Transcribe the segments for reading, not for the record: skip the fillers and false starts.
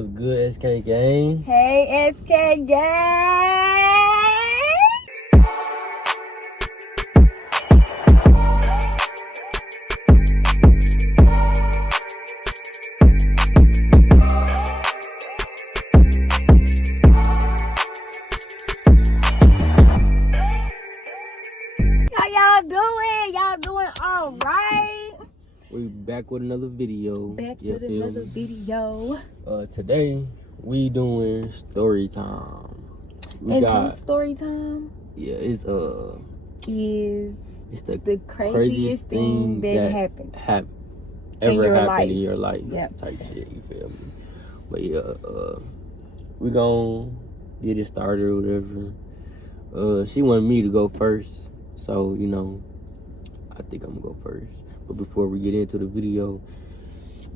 What's good, SK gang? Hey, SK gang! How y'all doing? Y'all doing all right? We back with another video. Back with another video. Today we doing story time. And this story time it's the craziest craziest thing that happened ever happened life. in your life. Yep. Type shit, you feel me? But we gon' get it started or whatever. She wanted me to go first, so I think I'm gonna go first. But before we get into the video,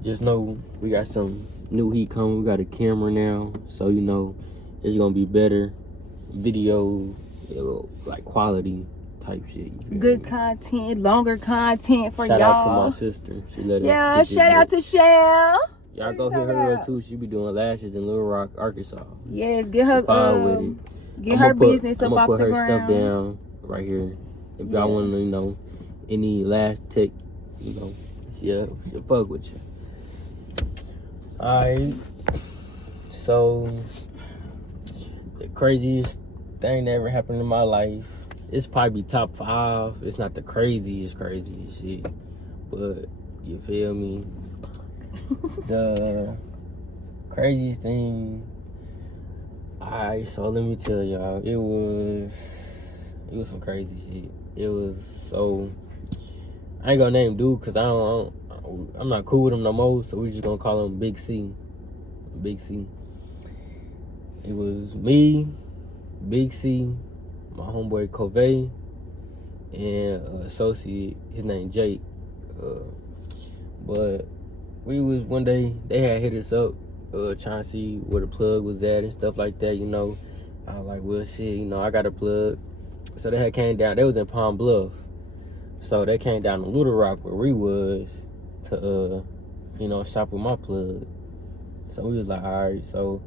just know we got some new heat coming. We got a camera now, so it's gonna be better video, like quality type shit. Good content, longer content for y'all. Shout out to my sister. She let us. Yeah, shout out to Shell. Y'all go hit her up too. She be doing lashes in Little Rock, Arkansas. Yes, get her with it. Get her business up off the ground. I'm gonna put her stuff down right here. If y'all want to, any lash tech, she'll fuck with you. Alright. So, the craziest thing that ever happened in my life, it's probably top 5. It's not the craziest shit, but you feel me? The craziest thing. Alright, so let me tell y'all, it was some crazy shit. It was so, I ain't gonna name dude because I'm not cool with him no more, so we just gonna call him Big C. Big C. It was me, Big C, my homeboy Covey, and associate, his name Jake. But we was one day, they had hit us up, trying to see where the plug was at and stuff like that. I was like, well, shit, I got a plug. So they had came down. They was in Palm Bluff, so they came down to Little Rock where we was to shop with my plug. So we was like, all right. So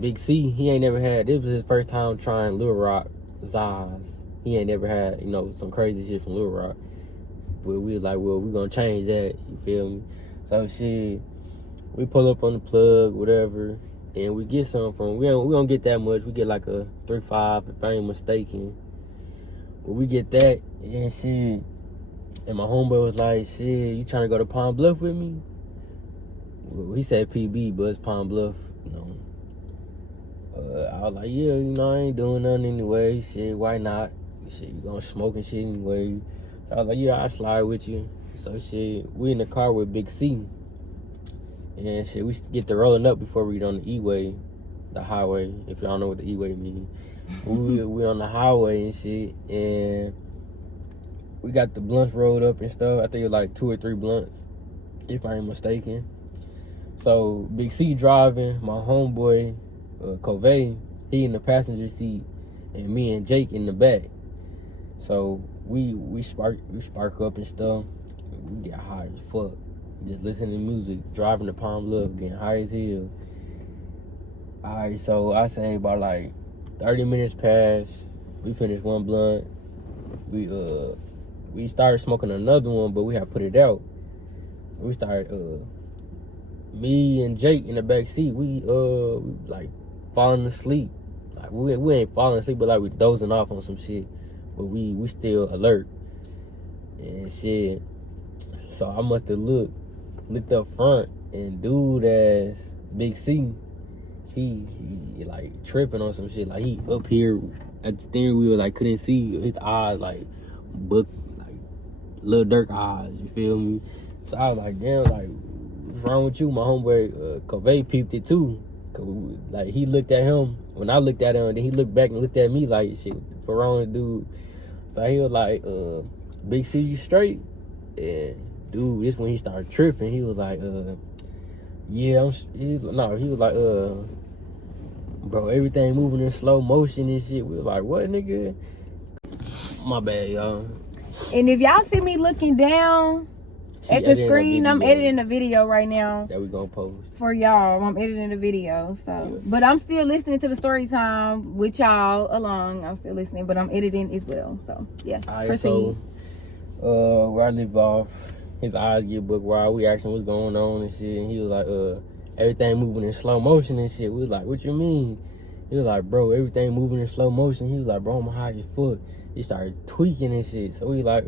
Big C, he ain't never had, this was his first time trying Little Rock Zaz. He ain't never had some crazy shit from Little Rock. But we was like, well, we gonna change that, you feel me? So shit, we pull up on the plug, whatever, and we get some from, we don't get that much. We get like a 3.5 if I ain't mistaken. But we get that and shit. And my homeboy was like, shit, you trying to go to Palm Bluff with me? Well, he said PB, but it's Palm Bluff, I was like, yeah, I ain't doing nothing anyway. Shit, why not? Shit, you gonna smoke and shit anyway. So I was like, yeah, I'll slide with you. So shit, we in the car with Big C. And shit, we get to rolling up before we get on the E-way, the highway, if y'all know what the E-way means. we on the highway and shit, and we got the blunts rolled up and stuff. I think it was like 2 or 3 blunts, if I ain't mistaken. So Big C driving, my homeboy, Covey, he in the passenger seat, and me and Jake in the back. So we spark up and stuff. We get high as fuck. Just listening to music, driving to Palm Bluff, getting high as hell. Alright, so I say about like 30 minutes passed. We finished one blunt. We started smoking another one, but we had put it out. So we started, me and Jake in the back seat, we like falling asleep. Like we ain't falling asleep, but like we dozing off on some shit. But we still alert and shit. So I must have looked up front, and dude ass Big C, he like tripping on some shit. Like he up here at the steering wheel, like couldn't see, his eyes like book, like Lil Durk eyes, you feel me? So I was like, damn, like what's wrong with you? My homeboy Covey peeped it too. Like he looked at him when I looked at him, and then he looked back and looked at me like, shit, what's wrong with dude? So he was like, Big C, you straight? And dude, this when he started tripping. He was like, yeah, he was like, bro, everything moving in slow motion and shit. We was like, what, nigga? My bad, y'all. And if y'all see me looking down, at the screen. I'm editing the video right now that we gonna post for y'all. I'm editing the video, so but I'm still listening to the story time with y'all along. I'm still listening, but I'm editing as well. So yeah, proceed. So where I live off, his eyes get book wild. We asked him what's going on and shit, and he was like, everything moving in slow motion and shit. We was like, what you mean? He was like, bro, everything moving in slow motion. He was like, bro, I'm high as fuck. He started tweaking and shit. So he like,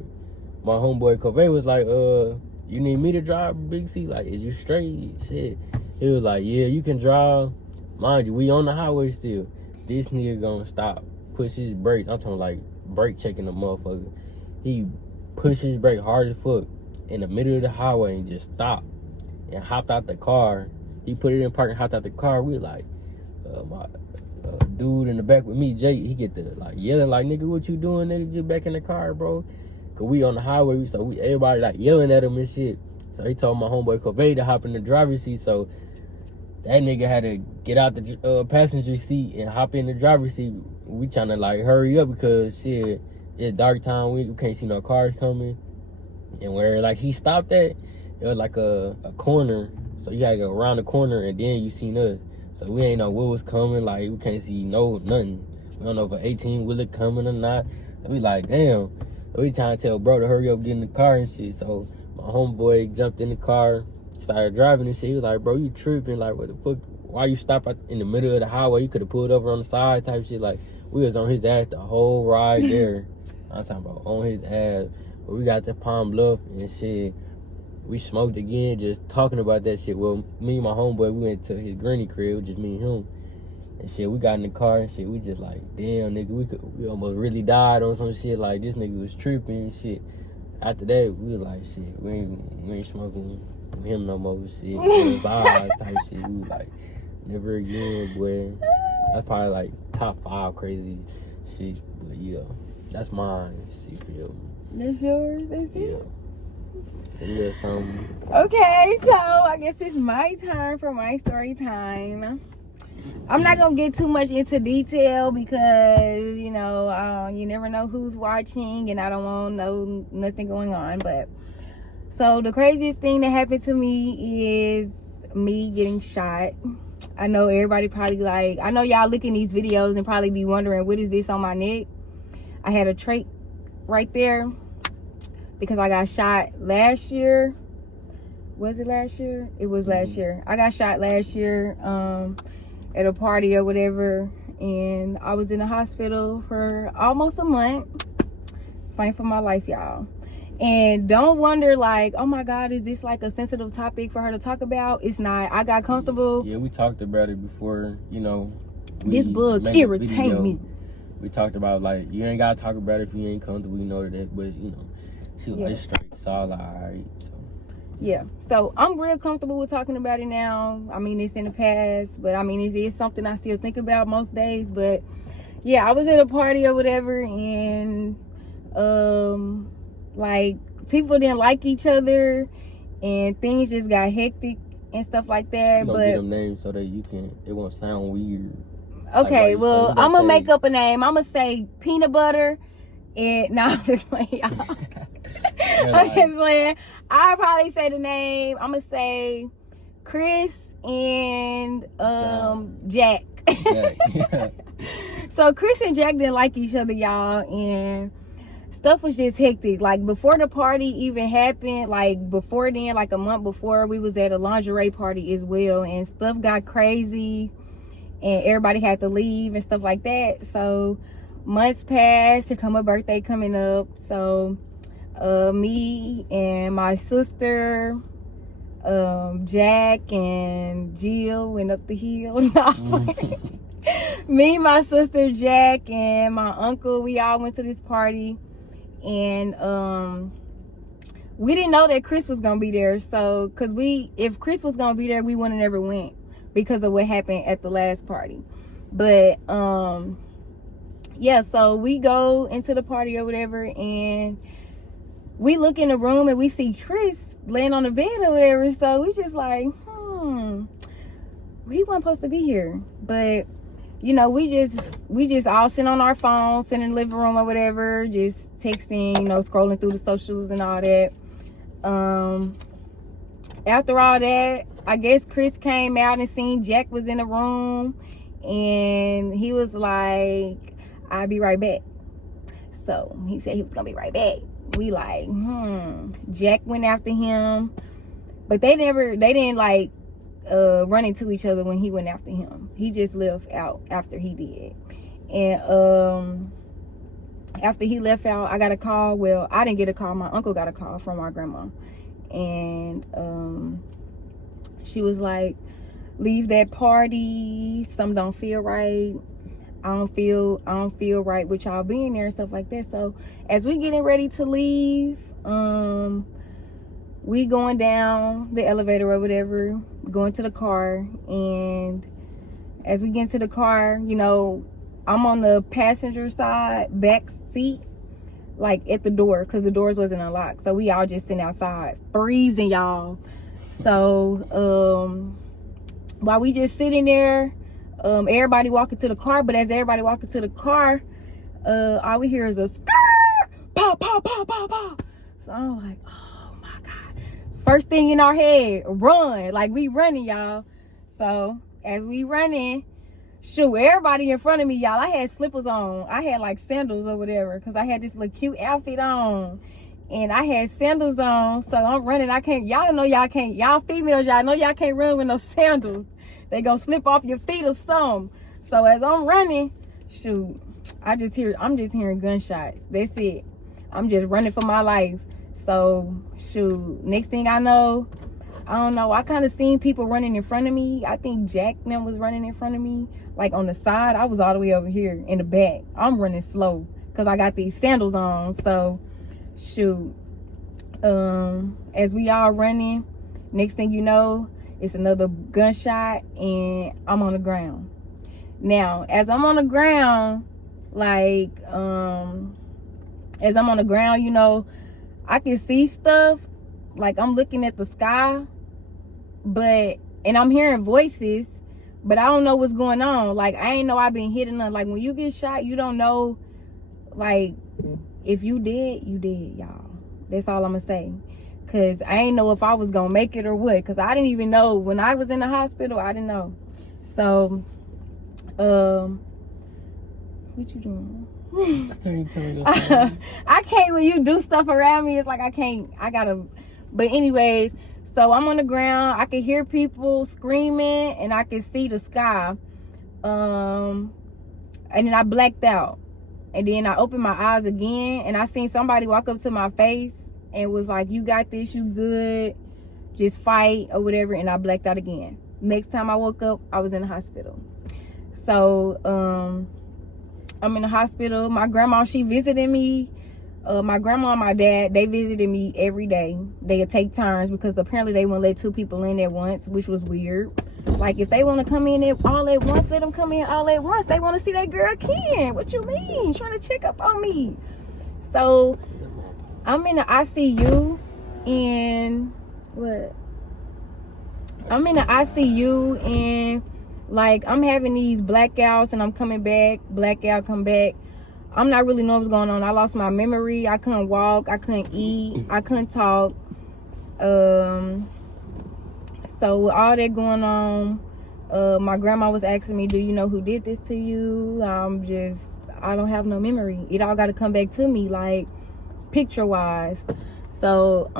my homeboy Kobe was like, you need me to drive, Big C? Like, is you straight? Shit. He was like, yeah, you can drive. Mind you, we on the highway still. This nigga gonna stop, push his brakes. I'm talking like brake checking the motherfucker. He pushed his brake hard as fuck in the middle of the highway and just stopped and hopped out the car. He put it in park and hopped out the car. We like, my dude in the back with me, Jay, he get the like yelling like, nigga, what you doing, nigga? Get back in the car, bro. Cause we on the highway, so everybody like yelling at him and shit. So he told my homeboy Kobe to hop in the driver's seat. So that nigga had to get out the passenger seat and hop in the driver's seat. We trying to like hurry up because shit, it's dark time. We can't see no cars coming. And where like he stopped at, it was like a corner. So you gotta go around the corner and then you seen us. So we ain't know what was coming. Like we can't see nothing. We don't know if an 18 wheeler coming or not. And we like, damn. We trying to tell bro to hurry up, get in the car and shit. So my homeboy jumped in the car, started driving and shit. He was like, bro, you tripping? Like, what the fuck? Why you stop in the middle of the highway? You could have pulled over on the side type shit. Like, we was on his ass the whole ride there. I'm talking about on his ass. But we got to Palm Bluff and shit. We smoked again, just talking about that shit. Well, me and my homeboy, we went to his granny crib, just me and him. And shit, we got in the car and shit. We just like, damn, nigga, we almost really died on some shit. Like, this nigga was tripping and shit. After that, we was like, shit, we ain't smoking with him no more. Shit, vibes type shit. We was like, never again, boy. That's probably like top 5 crazy shit. But yeah, that's mine. Shit, feel me. That's yours. That's it. Yeah. A little something. Okay, so I guess it's my turn for my story time. I'm not gonna get too much into detail because you know you never know who's watching, and I don't want nothing going on. But so the craziest thing that happened to me is me getting shot. I know everybody probably like, I know y'all looking these videos and probably be wondering what is this on my neck. I had a trait right there because I got shot last year. Was it last year? It was last year. I got shot last year at a party or whatever, and I was in the hospital for almost a month fighting for my life, y'all. And don't wonder like, oh my God, is this like a sensitive topic for her to talk about? It's not. I got comfortable. Yeah, we talked about it before, you know. This bug irritate me. We talked about like, you ain't gotta talk about it if you ain't comfortable, you know that, but you know, she was like straight, it's all alright. So yeah, so I'm real comfortable with talking about it now. I mean, it's in the past, but I mean, it is something I still think about most days. But yeah, I was at a party or whatever, and like people didn't like each other, and things just got hectic and stuff like that. But get them names so that it won't sound weird. Okay, like, well, I'm gonna make up a name. I'm gonna say Peanut Butter, and no, I'm just playing, y'all. I'm just playing. I'll probably say the name. I'm gonna say Chris and Jack. Yeah. So Chris and Jack didn't like each other, y'all, and stuff was just hectic. Like before the party even happened, like before then, like a month before, we was at a lingerie party as well, and stuff got crazy and everybody had to leave and stuff like that. So months passed. Here come my birthday coming up, so me and my sister, Jack and Jill went up the hill. Me, my sister, Jack, and my uncle, we all went to this party, and we didn't know that Chris was gonna be there. So because if Chris was gonna be there, we wouldn't have never went because of what happened at the last party. But yeah, so we go into the party or whatever, and we look in the room and we see Chris laying on the bed or whatever. So we just like, he wasn't supposed to be here. But you know, we just all sitting on our phones, sitting in the living room or whatever, just texting, you know, scrolling through the socials and all that. After all that, I guess Chris came out and seen Jack was in the room, and he was like, I'll be right back. So he said he was gonna be right back. We like, Jack went after him, but they didn't like run into each other when he went after him. He just left out after he did. And after he left out, I got a call. Well, I didn't get a call. My uncle got a call from my grandma. And she was like, leave that party. Something don't feel right. I don't feel right with y'all being there and stuff like that. So as we getting ready to leave, we going down the elevator or whatever, going to the car. And as we get into the car, you know, I'm on the passenger side, back seat, like at the door, because the doors wasn't unlocked. So we all just sitting outside, freezing, y'all. So while we just sitting there, everybody walking to the car. But as everybody walking to the car, all we hear is a skirt, pop, pop, pop, pop, pop. So I'm like, oh my God. First thing in our head, run. Like, we running, y'all. So as we running, shoot, everybody in front of me, y'all. I had slippers on. I had like sandals or whatever, because I had this little cute outfit on. And I had sandals on. So I'm running. I can't, y'all know y'all can't, y'all females, y'all know y'all can't run with no sandals. They gonna slip off your feet or something. So as I'm running, shoot, I'm just hearing gunshots. That's it. I'm just running for my life. So shoot, next thing I know, I don't know, I kind of seen people running in front of me. I think Jack them was running in front of me, like on the side. I was all the way over here in the back. I'm running slow because I got these sandals on. So shoot, as we all running, next thing you know, it's another gunshot and I'm on the ground. Now, as I'm on the ground, like, as I'm on the ground, you know, I can see stuff. Like, I'm looking at the sky, and I'm hearing voices, but I don't know what's going on. Like, I ain't know I've been hitting them. Like, when you get shot, you don't know, like, if you dead, you dead, y'all. That's all I'm gonna say. Because I ain't know if I was going to make it or what. Because I didn't even know. When I was in the hospital, I didn't know. So, what you doing? I can't, when you do stuff around me, it's like I can't, I got to. But anyways, so I'm on the ground. I can hear people screaming and I can see the sky. And then I blacked out. And then I opened my eyes again and I seen somebody walk up to my face and was like, you got this, you good, just fight or whatever. And I blacked out again. Next time I woke up, I was in the hospital. So I'm in the hospital. My grandma, she visited me. My grandma and my dad, they visited me every day. They would take turns because apparently they wouldn't let two people in at once, which was weird. Like, if they want to come in all at once, let them come in all at once. They want to see that girl Ken. What you mean? Trying to check up on me. So I'm in the ICU and what? I'm in the ICU and like I'm having these blackouts and I'm coming back, blackout, come back. I'm not really knowing what's going on. I lost my memory. I couldn't walk. I couldn't eat. I couldn't talk. So with all that going on, my grandma was asking me, do you know who did this to you? I don't have no memory. It all got to come back to me, like, picture wise. So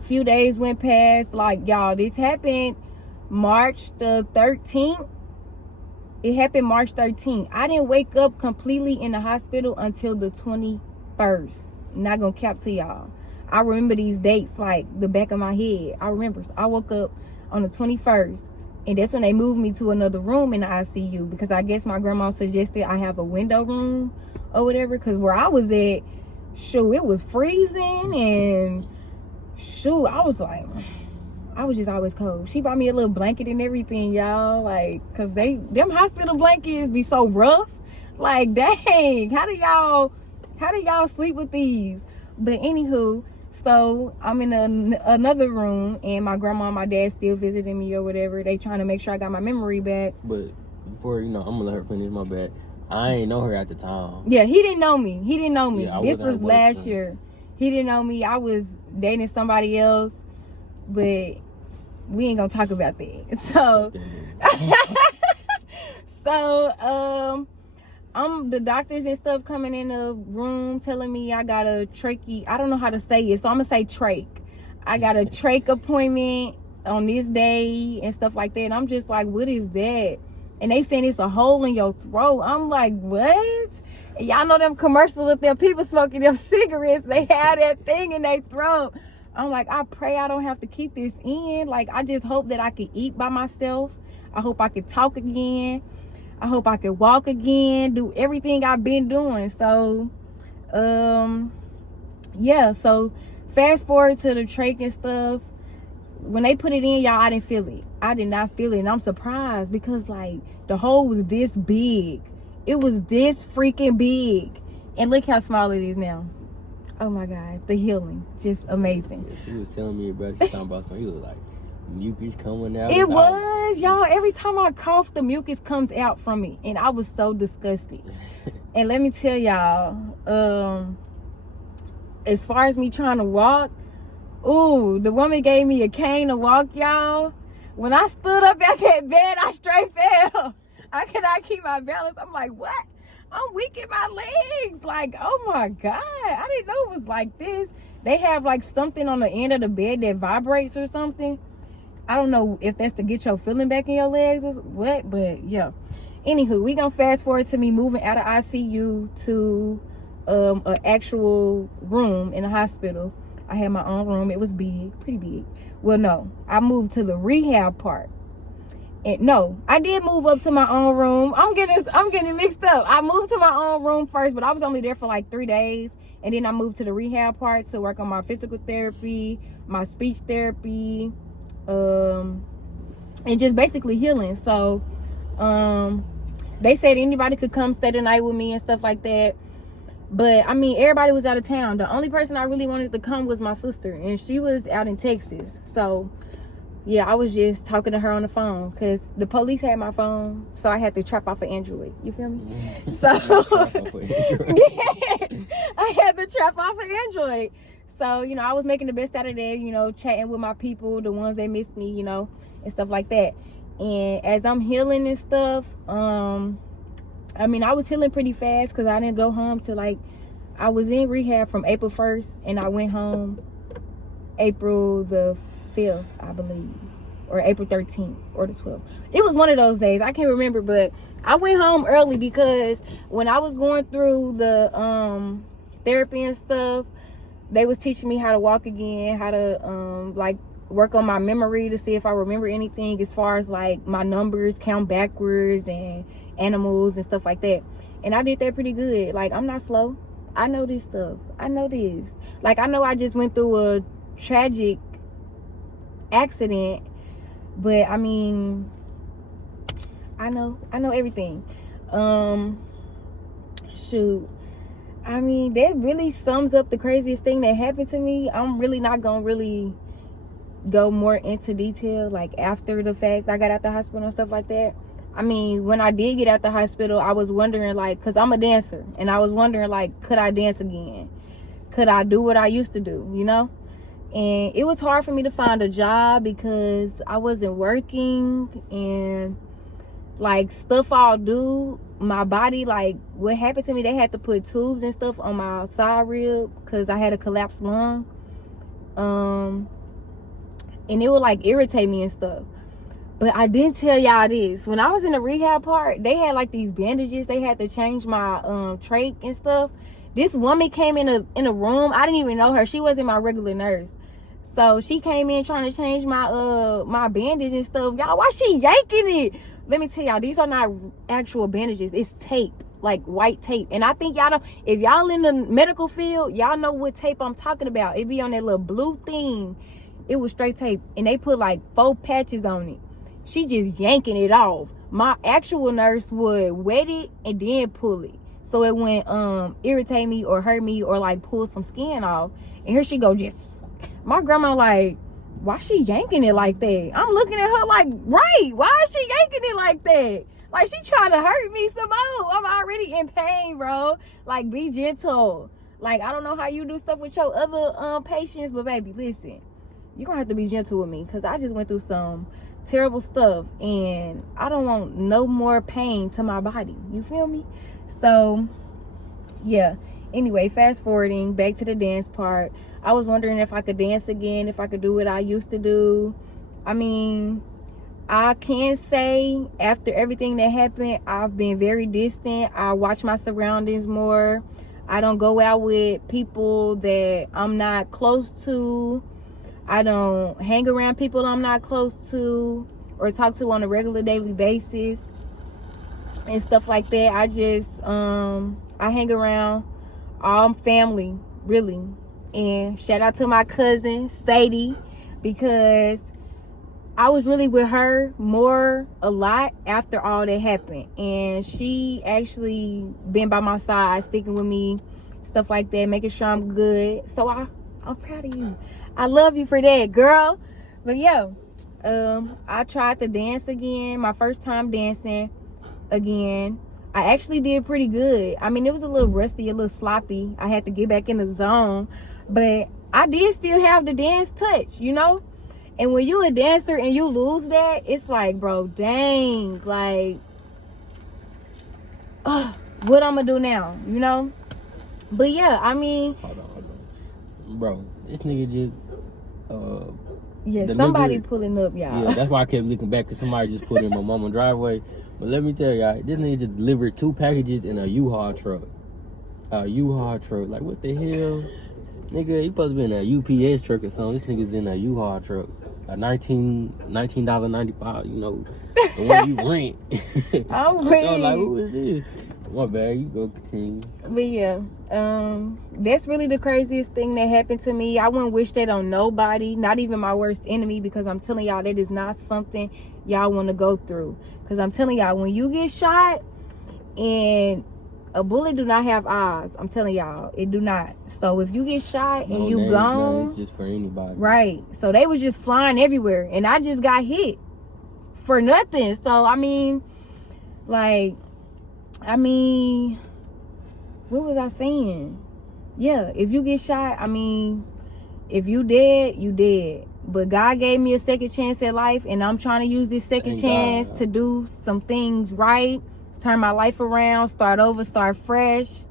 few days went past. Like, y'all, this happened March the 13th. It happened March 13th. I didn't wake up completely in the hospital until the 21st. Not gonna cap to y'all. I remember these dates like the back of my head. I remember. So I woke up on the 21st. And that's when they moved me to another room in the ICU. Because I guess my grandma suggested I have a window room or whatever. Because where I was at, shoot, it was freezing. And shoot, I was just always cold. She brought me a little blanket and everything, y'all. Like, because them hospital blankets be so rough. Like, dang, how do y'all sleep with these? But anywho, so I'm in another room and my grandma and my dad still visiting me or whatever. They trying to make sure I got my memory back. But before, I'm gonna let her finish, my bad. I ain't know her at the time. Yeah, he didn't know me. Yeah, this was last year. He didn't know me. I was dating somebody else, but we ain't gonna talk about that. So, the doctors and stuff coming in the room telling me I got a trachea. I don't know how to say it, so I'm gonna say trach. I got a trach appointment on this day and stuff like that. And I'm just like, what is that? And they saying it's a hole in your throat. I'm like, what? And y'all know them commercials with them people smoking them cigarettes. They have that thing in their throat. I'm like, I pray I don't have to keep this in. Like, I just hope that I can eat by myself. I hope I can talk again. I hope I can walk again, do everything I've been doing. So, yeah. So, fast forward to the trach and stuff. When they put it in, y'all, I didn't feel it. I did not feel it. And I'm surprised because, like, the hole was this big. It was this freaking big. And look how small it is now. Oh, my God. The healing. Just amazing. Yeah, she was telling me about it. She was talking about something. He was like, mucus coming out. It was, y'all. Every time I cough, the mucus comes out from me. And I was so disgusted. And let me tell y'all, as far as me trying to walk, ooh, the woman gave me a cane to walk, y'all. When I stood up at that bed, I straight fell. I cannot keep my balance. I'm like, what? I'm weak in my legs. Like, oh my God. I didn't know it was like this. They have like something on the end of the bed that vibrates or something. I don't know if that's to get your feeling back in your legs or what, but yeah. Anywho, we gonna fast forward to me moving out of ICU to an actual room in the hospital. I had my own room. It was big, pretty big. Well, no, I moved to the rehab part. And no, I did move up to my own room. I'm getting mixed up. I moved to my own room first, but I was only there for like 3 days. And then I moved to the rehab part to work on my physical therapy, my speech therapy, and just basically healing. So, they said anybody could come stay the night with me and stuff like that. But I mean, everybody was out of town. The only person I really wanted to come was my sister, and she was out in Texas. So yeah, I was just talking to her on the phone because the police had my phone, so I had to trap off an Android. You feel me? So yes, I had to trap off an Android. So, you know, I was making the best out of that, you know, chatting with my people, the ones that missed me, you know, and stuff like that. And as I'm healing and stuff, I mean, I was healing pretty fast because I didn't go home till like, I was in rehab from April 1st and I went home April the 5th, I believe, or April 13th or the 12th. It was one of those days. I can't remember, but I went home early because when I was going through the therapy and stuff, they was teaching me how to walk again, how to like work on my memory to see if I remember anything as far as like my numbers, count backwards and animals and stuff like that. And I did that pretty good. Like, I'm not slow. I know this stuff. I know this. Like, I know I just went through a tragic accident, but I mean, I know everything. Shoot. I mean, that really sums up the craziest thing that happened to me. I'm really not gonna really go more into detail, like after the fact I got out the hospital and stuff like that. I mean, when I did get out the hospital, I was wondering, like, because I'm a dancer, and I was wondering, like, could I dance again? Could I do what I used to do, you know? And it was hard for me to find a job because I wasn't working, and like stuff I'll do, my body, like what happened to me, they had to put tubes and stuff on my side rib because I had a collapsed lung. And it would like irritate me and stuff. But I didn't tell y'all this. When I was in the rehab part, they had like these bandages. They had to change my trach and stuff. This woman came in a room. I didn't even know her. She wasn't my regular nurse. So she came in trying to change my my bandage and stuff. Y'all, why she yanking it? Let me tell y'all, these are not actual bandages. It's tape, like white tape. And I think y'all know, if y'all in the medical field, y'all know what tape I'm talking about. It be on that little blue thing. It was straight tape. And they put like 4 patches on it. She just yanking it off. My actual nurse would wet it and then pull it, so it wouldn't irritate me or hurt me or like pull some skin off. And here she go, just, my grandma like, why she yanking it like that? I'm looking at her like, right, why is she yanking it like that? Like, she trying to hurt me some more. I'm already in pain, bro. Like, be gentle. Like, I don't know how you do stuff with your other patients, but baby, listen, you're gonna have to be gentle with me, because I just went through some terrible stuff and I don't want no more pain to my body. You feel me? So yeah, anyway, fast forwarding back to the dance part. I was wondering if I could dance again, if I could do what I used to do. I mean, I can say after everything that happened, I've been very distant. I watch my surroundings more. I don't go out with people that I'm not close to. I don't hang around people I'm not close to or talk to on a regular daily basis and stuff like that. I just I hang around all family, really. And shout out to my cousin Sadie, because I was really with her a lot after all that happened, and she actually been by my side, sticking with me, stuff like that, making sure I'm good. So I'm proud of you. I love you for that, girl. But yeah, I tried to dance again, my first time dancing again. I actually did pretty good. I mean, it was a little rusty, a little sloppy. I had to get back in the zone, but I did still have the dance touch, you know? And when you a dancer and you lose that, it's like, bro, dang, like, what I'm gonna do now, you know? But yeah, I mean, hold on, bro. This nigga just yeah, somebody pulling up, y'all. Yeah, that's why I kept looking back, because somebody just put in my mama's driveway. But let me tell y'all, this nigga just delivered 2 packages in a U-Haul truck. A U-Haul truck. Like, what the hell? Nigga, he supposed to be in a UPS truck or something. This nigga's in a U-Haul truck. A $19.95, you know, the one you rent. I'm weak. I'm like, who is this? My bad, you go continue. But yeah, that's really the craziest thing that happened to me. I wouldn't wish that on nobody, not even my worst enemy, because I'm telling y'all, that is not something y'all want to go through. Because I'm telling y'all, when you get shot, and a bullet do not have eyes, I'm telling y'all, it do not. So if you get shot and you gone, it's just for anybody. Right. So they was just flying everywhere, and I just got hit for nothing. So I mean, like, what was I saying? Yeah, if you get shot, I mean, if you dead, you dead. But God gave me a second chance at life, and I'm trying to use this second chance to do some things right, turn my life around, start over, start fresh,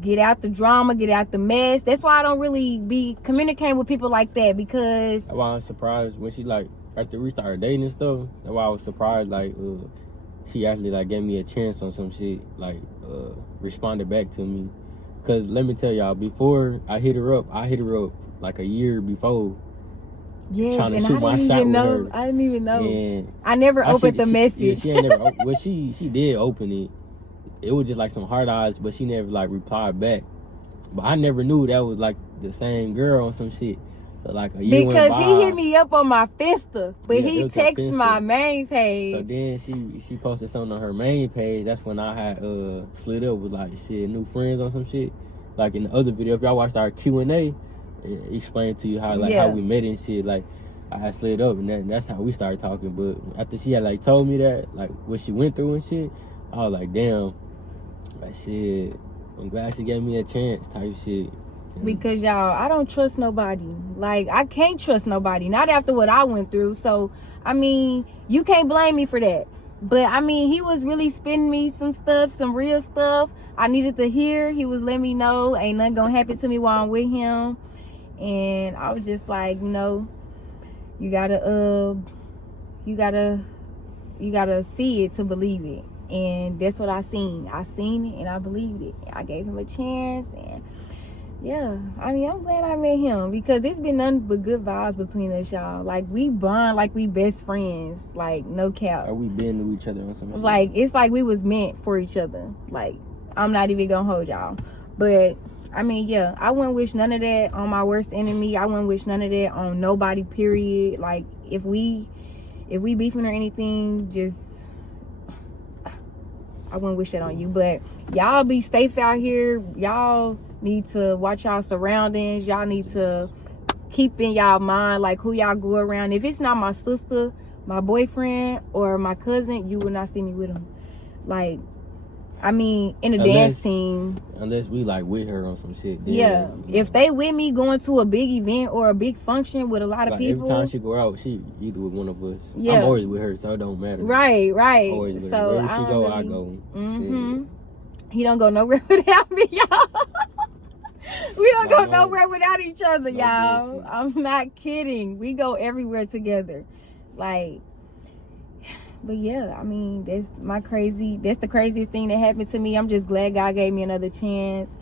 get out the drama, get out the mess. That's why I don't really be communicating with people like that, because that's why I was surprised when she, like, after we started dating and stuff. That's why I was surprised, like, she actually, like, gave me a chance on some shit, like, responded back to me. Because let me tell y'all, before I hit her up like a year before. Yes, trying to and shoot my shot with her. I didn't even know. And I never opened the message. Yeah, she ain't never. Well, she did open it. It was just like some hard eyes, but she never, like, replied back. But I never knew that was, like, the same girl or some shit. So, like, a year went by. Because he hit me up on my Finsta, but he texted my main page. So then she posted something on her main page. That's when I had slid up with, like, shit, new friends or some shit. Like in the other video, if y'all watched our Q&A, it explained to you how, like, how we met and shit. Like, I had slid up, and that's how we started talking. But after she had, like, told me that, like, what she went through and shit, I was like, damn, like, shit, I'm glad she gave me a chance type shit. Because y'all, I don't trust nobody. Like, I can't trust nobody, not after what I went through. So I mean, you can't blame me for that. But I mean, he was really spinning me some stuff, some real stuff I needed to hear. He was letting me know ain't nothing gonna happen to me while I'm with him. And I was just like, you know, you gotta see it to believe it. And that's what I seen. I seen it and I believed it. I gave him a chance, and yeah, I mean, I'm glad I met him, because it's been nothing but good vibes between us, y'all. Like, we bond like we best friends, like, no cap. Are we been to each other on some shit? Like, it's like we was meant for each other. Like, I'm not even gonna hold y'all. But I mean, yeah, I wouldn't wish none of that on my worst enemy. I wouldn't wish none of that on nobody, period. Like, if we beefing or anything, just, I wouldn't wish that on you. But y'all be safe out here. Y'all need to watch y'all surroundings. Y'all need to keep in y'all mind, like, who y'all go around. If it's not my sister, my boyfriend, or my cousin, you will not see me with them. Like, I mean, in a dance team. Unless we like with her on some shit. Then, yeah. If they with me going to a big event or a big function with a lot of people. Every time she go out, she either with one of us. Yeah. I'm always with her, so it don't matter. Right. Always with her. So Wherever she go, I go. He don't go nowhere without me, y'all. We don't go nowhere without each other, y'all. Bullshit. I'm not kidding. We go everywhere together. Like, but yeah, I mean, that's the craziest thing that happened to me. I'm just glad God gave me another chance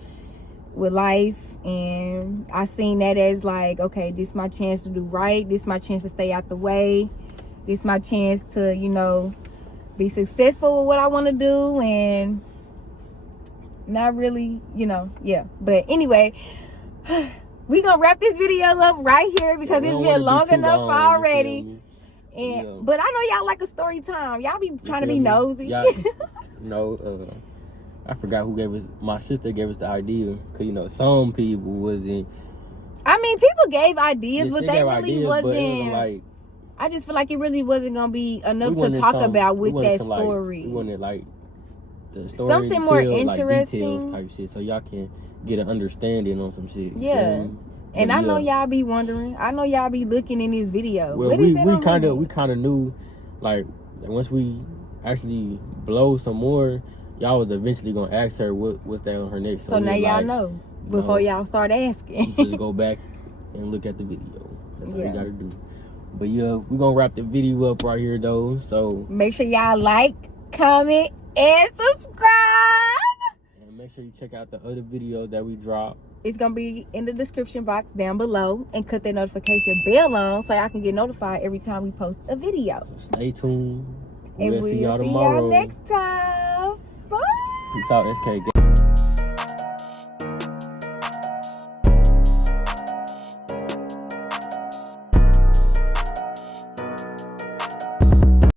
with life. And I seen that as like, okay, this is my chance to do right. This is my chance to stay out the way. This is my chance to, you know, be successful with what I want to do. And not really, you know, yeah. But anyway, we gonna wrap this video up right here because it's been long enough already. And but I know y'all like a story time. Y'all be trying to be nosy. I forgot who gave us. My sister gave us the idea because you know some people wasn't. I mean, people gave ideas, but they really ideas, wasn't. Like, I just feel like it really wasn't gonna be enough to talk about with that story. We wanted like the story something more interesting, like, details type shit, so y'all can get an understanding on some shit. Yeah. And I know y'all be wondering. I know y'all be looking in this video. Well, we kind of knew, like, once we actually blow some more, y'all was eventually gonna ask her what's that on her neck. So now y'all know before y'all start asking. Just go back and look at the video. That's all you gotta do. But yeah, we're gonna wrap the video up right here though. So make sure y'all like, comment, and subscribe. And make sure you check out the other videos that we drop. It's gonna be in the description box down below, and cut that notification bell on so y'all can get notified every time we post a video. So stay tuned. And we'll see y'all next time. Bye. Peace out, SK.